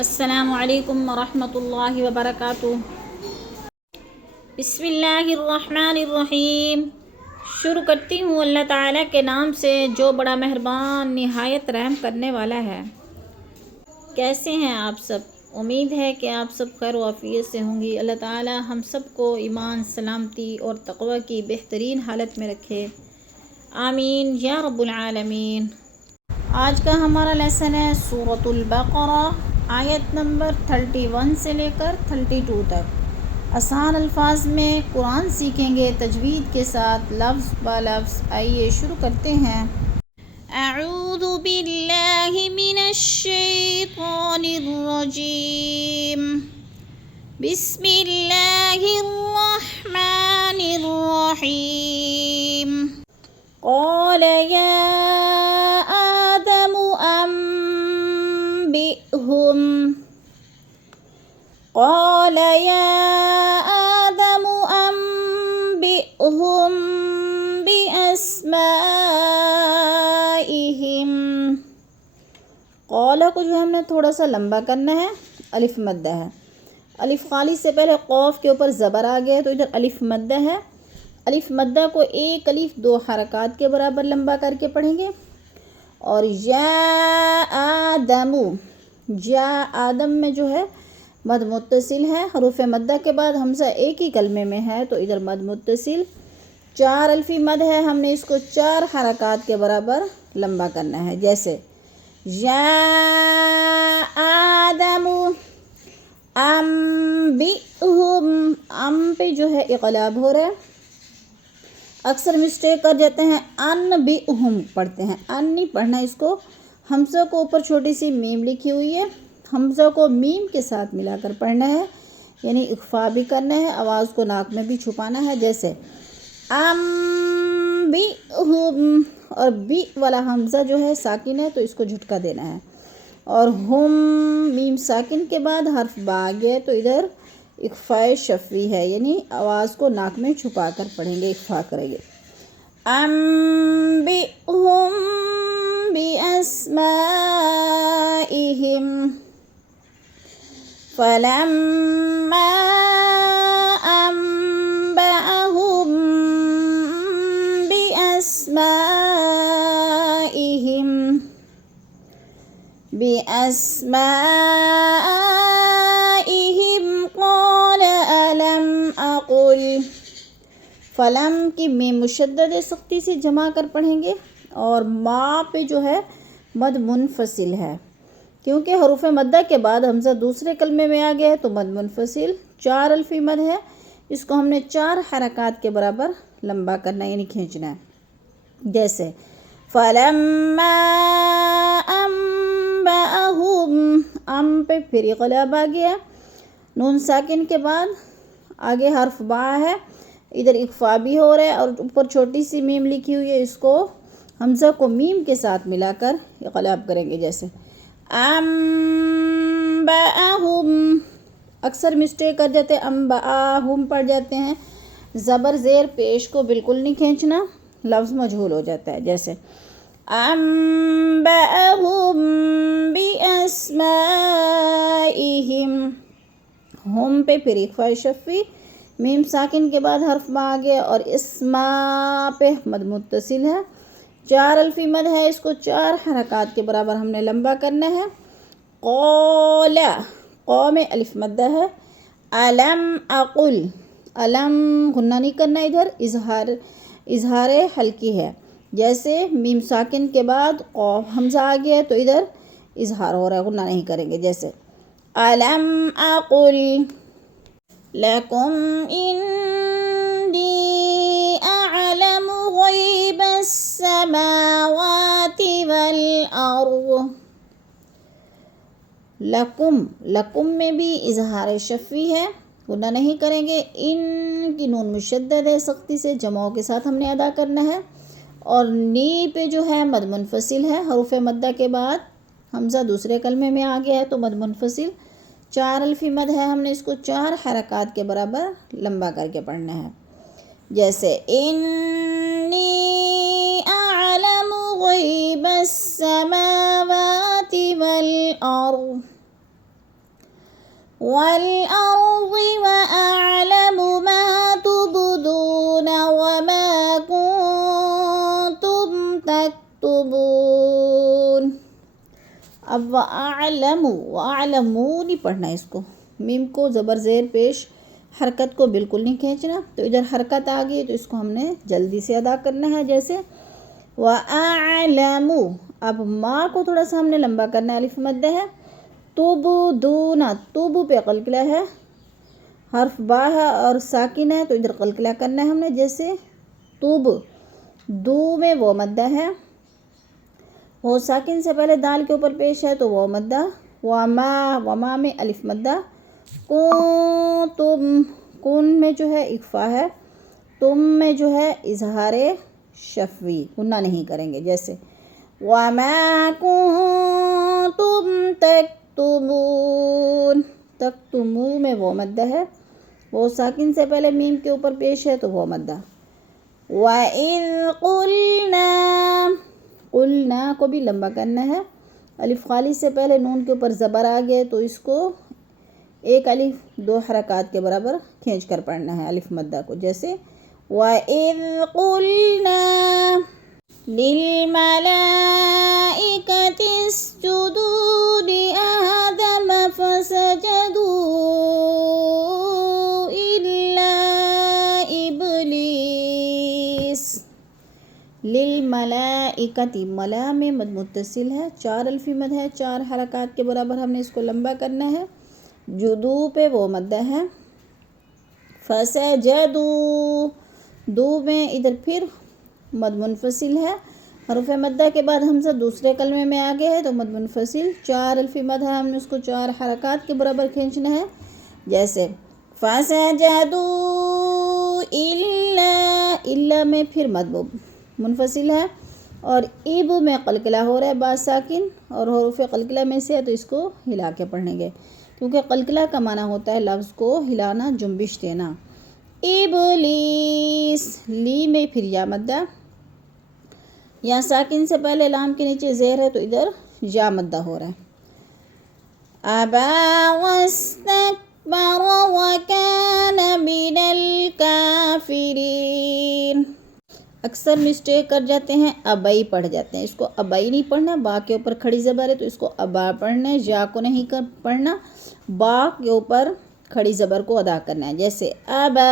السلام علیکم ورحمۃ اللہ وبرکاتہ۔ بسم اللہ الرحمن الرحیم۔ شروع کرتی ہوں اللہ تعالیٰ کے نام سے جو بڑا مہربان نہایت رحم کرنے والا ہے۔ کیسے ہیں آپ سب؟ امید ہے کہ آپ سب خیر و عافیت سے ہوں گی۔ اللہ تعالیٰ ہم سب کو ایمان، سلامتی اور تقوی کی بہترین حالت میں رکھے، آمین یا رب العالمین۔ آج کا ہمارا لیسن ہے سورۃ البقرہ، آیت نمبر 31 سے لے کر 32 تک۔ آسان الفاظ میں قرآن سیکھیں گے تجوید کے ساتھ، لفظ با لفظ۔ آئیے شروع کرتے ہیں۔ اعوذ باللہ من الشیطان الرجیم، بسم اللہ الرحمن الرحیم۔ قال یا قال يا آدم أنبئهم بأسمائهم۔ قال کو جو ہم نے تھوڑا سا لمبا کرنا ہے، الف مدہ ہے۔ الف خالی سے پہلے قوف کے اوپر زبر آ گیا ہے تو ادھر الف مدہ ہے۔ الف مدہ کو ایک الف 2 حرکات کے برابر لمبا کر کے پڑھیں گے۔ اور یا آدم، یا آدم میں جو ہے مد متصل ہے، حروف مدہ کے بعد حمزہ ایک ہی کلمے میں ہے تو ادھر مد متصل 4 الفی مد ہے، ہم نے اس کو 4 حرکات کے برابر لمبا کرنا ہے، جیسے یا آدم انبئہم، ام پہ جو ہے اقلاب ہو رہا ہے، اکثر مسٹیک کر جاتے ہیں، انبئہم پڑھتے ہیں، ان نہیں پڑھنا، اس کو حمزہ کو اوپر چھوٹی سی میم لکھی ہوئی ہے، حمزہ کو میم کے ساتھ ملا کر پڑھنا ہے، یعنی اخفا بھی کرنا ہے، آواز کو ناک میں بھی چھپانا ہے، جیسے انبئہم، اور بی والا حمزہ جو ہے ساکن ہے تو اس کو جھٹکا دینا ہے، اور ہم میم ساکن کے بعد حرف با آ گیا ہے تو ادھر اخفاء شفوی ہے، یعنی آواز کو ناک میں چھپا کر پڑھیں گے، اخفا کریں گے۔ انبئہم بأسمائہم فلما أنبأهم بأسمائهم قال ألم أقل، فلم کی میم مشدد سختی سے جمع کر پڑھیں گے، اور ما پہ جو ہے مد منفصل ہے، کیونکہ حروف مدہ کے بعد حمزہ دوسرے کلمے میں آ گیا ہے تو مد منفصل 4 الفی مد ہے، اس کو ہم نے 4 حرکات کے برابر لمبا کرنا ہے، یعنی کھینچنا ہے، جیسے فَلَمَّا أَنبَأَهُمْ، ام پہ پھر اقلاب آ گیا، نون ساکن کے بعد آگے حرف با ہے، ادھر اخفا بھی ہو رہا ہے، اور اوپر چھوٹی سی میم لکھی ہوئی ہے، اس کو حمزہ کو میم کے ساتھ ملا کر اقلاب کریں گے، جیسے انبأہم، اکثر مسٹیک کر جاتے ہیں، انبأہم پڑھ جاتے ہیں، زبر زیر پیش کو بالکل نہیں کھینچنا، لفظ مجہول ہو جاتا ہے، جیسے انبأہم بأسمائہم، ہم پہ پھر اخفاء شفوی، میم ساکن کے بعد حرف با آ گیا، اور اسما پہ مد متصل ہے، 4 الفی مد ہے، اس کو 4 حرکات کے برابر ہم نے لمبا کرنا ہے۔ قال، قو میں الف مدہ ہے، علم اقل، علم غنہ نہیں کرنا، ادھر اظہار حلقی ہے، جیسے میم ساکن کے بعد قوف حمزہ آ گیا ہے تو ادھر اظہار ہو رہا ہے، غنہ نہیں کریں گے، جیسے علم اقل لکم انی اعلم غیب السماوات والارض۔ لکم، لکم میں بھی اظہار شفوی ہے، غنہ نہیں کریں گے، ان کی نون مشدد ہے سختی سے، جمعوں کے ساتھ ہم نے ادا کرنا ہے، اور نی پہ جو ہے مد منفصل ہے، حروف مدہ کے بعد حمزہ دوسرے کلمے میں آ گیا ہے تو مد منفصل 4 الفی مد ہے، ہم نے اس کو 4 حرکات کے برابر لمبا کر کے پڑھنا ہے، جیسے انی اعلم غیب غیب السماوات والارض، والأرض وأعلم ما تبدون وما كنتم تكتبون. اب وَأَعْلَمُ نہیں پڑھنا اس کو، میم کو زبر زیر پیش حرکت کو بالکل نہیں کھینچنا. تو ادھر حرکت آ گئی تو اس کو ہم نے جلدی سے ادا کرنا ہے. جیسے وَأَعْلَمُ، اب ما کو تھوڑا سا ہم نے لمبا کرنا ہے، الف مدہ ہے. تُبْدُونَ، تُب پہ قلقلہ ہے، حرف با ہے اور ساکن ہے تو ادھر قلقلہ کرنا ہے ہم نے. جیسے تب، دو میں وہ مدہ ہے، وہ ساکن سے پہلے دال کے اوپر پیش ہے تو وہ مدہ. وما میں الف مدہ. تم، کن میں جو ہے اخفا ہے، تم میں جو ہے اظہار شفوی، غنہ نہیں کریں گے. جیسے وما کنتم تکتمون، تکتمو میں وہ مدہ ہے، وہ ساکن سے پہلے میم کے اوپر پیش ہے تو وہ مدہ. وَإِذْ قُلْنَا کو بھی لمبا کرنا ہے، الف خالی سے پہلے نون کے اوپر زبر آ گیا تو اس کو ایک الف دو حرکات کے برابر کھینچ کر پڑھنا ہے الف مدہ کو. جیسے وَإِذْ قُلْنَا لِلْمَلَائِكَةِ اسْجُدُوا لِآدَمَ فَسَجَدُوا إِلَّا إِبْلِيسَ. لِلْمَلَائِكَةِ، ملا میں مد متصل ہے، 4 الفی مد ہے، 4 حرکات کے برابر ہم نے اس کو لمبا کرنا ہے. جدو پہ وہ مدہ ہے. فَسَجَدُوا، دو میں ادھر پھر مد منفصل ہے، حروف مدہ کے بعد حمزہ دوسرے کلمے میں آگے ہے تو مد منفصل 4 الفی مد ہے، ہم نے اس کو 4 حرکات کے برابر کھینچنا ہے. جیسے فَسَجَدُوا إِلَّا میں پھر مد منفصل ہے اور اب میں قلقلہ ہو رہا ہے، با ساکن اور حروف قلقلہ میں سے ہے تو اس کو ہلا کے پڑھیں گے، کیونکہ قلقلہ کا معنی ہوتا ہے لفظ کو ہلانا، جنبش دینا. ابلیس، لی میں پھر یا مدہ، یا ساکن سے پہلے لام کے نیچے زیر ہے تو ادھر یا مدہ ہو رہا ہے. ابا واستکبر وکان من الکافرین. اکثر مسٹیک کر جاتے ہیں، ابئی پڑھ جاتے ہیں، اس کو ابئی نہیں پڑھنا، با کے اوپر کھڑی زبر ہے تو اس کو ابا پڑھنا ہے. یا کو نہیں پڑھنا، با کے اوپر کھڑی زبر کو ادا کرنا ہے. جیسے ابا،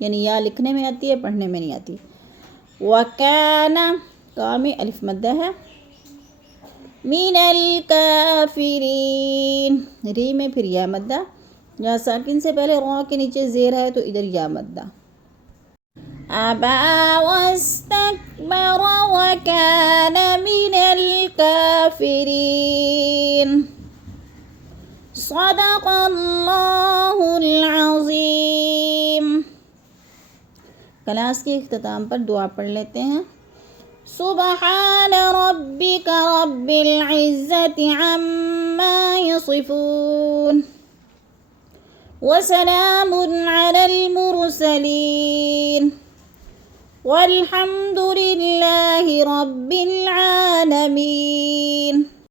یعنی یا لکھنے میں آتی ہے، پڑھنے میں نہیں آتی. وَكَانَ، کا میں الف مدہ ہے. مِنَ الْكَافِرِينَ، ری میں پھر یا مدہ، یا ساکن سے پہلے رو کے نیچے زیر ہے تو ادھر یا مدہ. ابا واستکبر وکان من الکافرین. صدق اللہ العظیم. کلاس کے اختتام پر دعا پڑھ لیتے ہیں. سبحان ربک رب العزت عما یصفون وسلام علی المرسلین والحمد للہ رب العالمین.